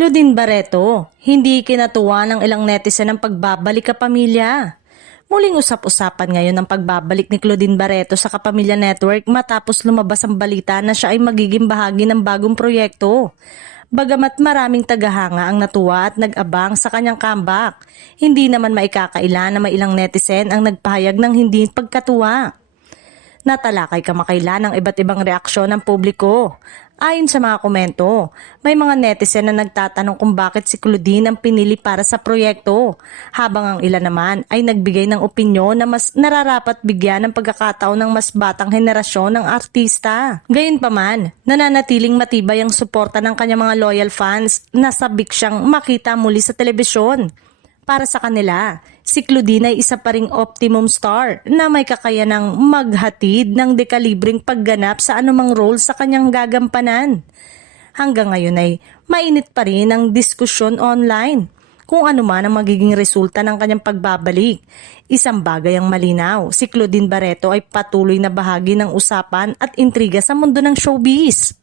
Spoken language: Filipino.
Claudine Barreto, hindi kinatuwa ng ilang netizen ang pagbabalik kapamilya. Muling usap-usapan ngayon ang pagbabalik ni Claudine Barreto sa Kapamilya Network matapos lumabas ang balita na siya ay magiging bahagi ng bagong proyekto. Bagamat maraming tagahanga ang natuwa at nag-abang sa kanyang comeback, hindi naman maikakaila na may ilang netizen ang nagpahayag ng hindi pagkatuwa. Natalakay kamakailan ang iba't ibang reaksyon ng publiko. Ayon sa mga komento, may mga netizen na nagtatanong kung bakit si Claudine ang pinili para sa proyekto, habang ang ilan naman ay nagbigay ng opinyon na mas nararapat bigyan ng pagkakataon ng mas batang henerasyon ng artista. Gayunpaman, nananatiling matibay ang suporta ng kanyang mga loyal fans na sabik siyang makita muli sa telebisyon. Para sa kanila, si Claudine ay isa pa ring optimum star na may kakayanang maghatid ng dekalibring pagganap sa anumang role sa kanyang gagampanan. Hanggang ngayon ay mainit pa rin ang diskusyon online kung ano man ang magiging resulta ng kanyang pagbabalik. Isang bagay ang malinaw, si Claudine Barreto ay patuloy na bahagi ng usapan at intriga sa mundo ng showbiz.